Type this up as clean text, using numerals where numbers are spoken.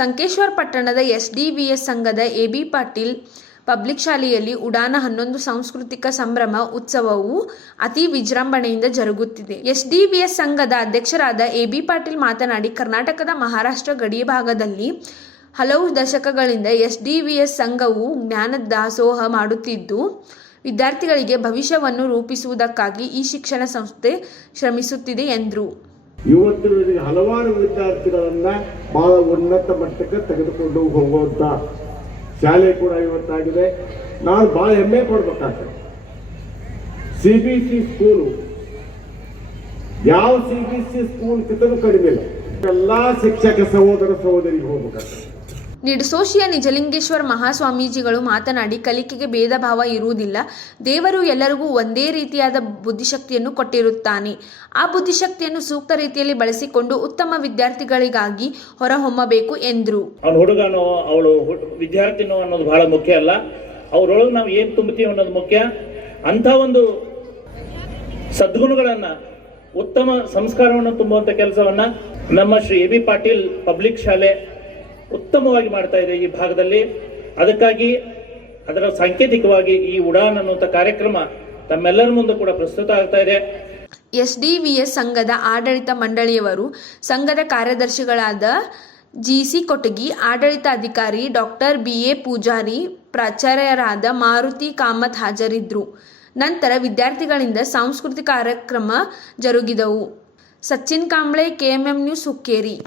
ಸಂಕೇಶ್ವರ ಪಟ್ಟಣದ ಎಸ್ಡಿವಿಎಸ್ ಸಂಘದ AB Patil public ಶಾಲೆಯಲ್ಲಿ ಉಡಾನ 11 ಸಾಂಸ್ಕೃತಿಕ ಸಂಭ್ರಮ ಉತ್ಸವವು ಅತಿ ವಿಜೃಂಭಣೆಯಿಂದ ಜರುಗುತ್ತಿದೆ. ಎಸ್ಡಿವಿಎಸ್ ಸಂಘದ ಅಧ್ಯಕ್ಷರಾದ ಎಬಿ ಪಾಟೀಲ್ ಮಾತನಾಡಿ, ಕರ್ನಾಟಕದ ಮಹಾರಾಷ್ಟ್ರ ಗಡಿ ಭಾಗದಲ್ಲಿ ಹಲವು ದಶಕಗಳಿಂದ ಎಸ್ಡಿವಿಎಸ್ ಸಂಘವು ಜ್ಞಾನ ದಾಸೋಹ ಮಾಡುತ್ತಿದ್ದು, ವಿದ್ಯಾರ್ಥಿಗಳಿಗೆ ಭವಿಷ್ಯವನ್ನು ರೂಪಿಸುವುದಕ್ಕಾಗಿ ಈ ಶಿಕ್ಷಣ ಸಂಸ್ಥೆ ಶ್ರಮಿಸುತ್ತಿದೆ ಎಂದರು. ಇವತ್ತಿನ ಹಲವಾರು ವಿದ್ಯಾರ್ಥಿಗಳನ್ನ ಬಹಳ ಉನ್ನತ ಮಟ್ಟಕ್ಕೆ ತೆಗೆದುಕೊಂಡು ಹೋಗುವಂತ ಶಾಲೆ ಕೂಡ ಇವತ್ತಾಗಿದೆ. ನಾನು ಬಹಳ ಹೆಮ್ಮೆ ಪಡ್ಬೇಕಾಗ್ತದೆ. CBSE ಸ್ಕೂಲು ಯಾವ CBSE ಸ್ಕೂಲ್ ಕಿಂತಲೂ ಕಡಿಮೆ ಇಲ್ಲ. ಎಲ್ಲಾ ಶಿಕ್ಷಕ ಸಹೋದರ ಸಹೋದರಿಗೆ ಹೋಗ್ಬೇಕಾಗ್ತದೆ. ನಿಡಸೋಶಿಯ ನಿಜಲಿಂಗೇಶ್ವರ ಮಹಾಸ್ವಾಮೀಜಿಗಳು ಮಾತನಾಡಿ, ಕಲಿಕೆಗೆ ಭೇದ ಭಾವ ಇರುವುದಿಲ್ಲ. ದೇವರು ಎಲ್ಲರಿಗೂ ಒಂದೇ ರೀತಿಯಾದ ಬುದ್ಧಿಶಕ್ತಿಯನ್ನು ಕೊಟ್ಟಿರುತ್ತಾನೆ. ಆ ಬುದ್ಧಿಶಕ್ತಿಯನ್ನು ಸೂಕ್ತ ರೀತಿಯಲ್ಲಿ ಬಳಸಿಕೊಂಡು ಉತ್ತಮ ವಿದ್ಯಾರ್ಥಿಗಳಿಗಾಗಿ ಹೊರಹೊಮ್ಮಬೇಕು ಎಂದರು. ಅವನ ಹುಡುಗನೋ ಅವಳು ವಿದ್ಯಾರ್ಥಿನೋ ಅನ್ನೋದು ಬಹಳ ಮುಖ್ಯ ಅಲ್ಲ, ಅವರೊಳಗೆ ನಾವು ಏನು ತುಂಬುತ್ತೀವಿ ಅನ್ನೋದು ಮುಖ್ಯ. ಅಂಥ ಒಂದು ಸದ್ಗುಣಗಳನ್ನ, ಉತ್ತಮ ಸಂಸ್ಕಾರವನ್ನು ತುಂಬುವಂಥ ಕೆಲಸವನ್ನ ನಮ್ಮ Shri A B Patil public ಶಾಲೆ ಉತ್ತಮವಾಗಿ ಮಾಡ್ತಾ ಇದೆ ಈ ಭಾಗದಲ್ಲಿ. ಅದಕ್ಕಾಗಿ ಅದರ ಸಾಂಕೇತಿಕವಾಗಿ ಈ ಉಡಾನ್ ಅನ್ನುವಂಥ ಕಾರ್ಯಕ್ರಮ ತಮ್ಮೆಲ್ಲರ ಮುಂದೆ ಕೂಡ ಪ್ರಸ್ತುತ ಆಗ್ತಾ ಇದೆ. ಎಸ್ಡಿವಿಎಸ್ ಸಂಘದ ಆಡಳಿತ ಮಂಡಳಿಯವರು, ಸಂಘದ ಕಾರ್ಯದರ್ಶಿಗಳಾದ ಜಿಸಿ ಕೊಟಗಿ, ಆಡಳಿತಾಧಿಕಾರಿ ಡಾಕ್ಟರ್ BA ಪೂಜಾರಿ, ಪ್ರಾಚಾರ್ಯರಾದ ಮಾರುತಿ ಕಾಮತ್ ಹಾಜರಿದ್ದರು. ನಂತರ ವಿದ್ಯಾರ್ಥಿಗಳಿಂದ ಸಾಂಸ್ಕೃತಿಕ ಕಾರ್ಯಕ್ರಮ ಜರುಗಿದವು. Sachin Kamble, KMM news, Hukkeri.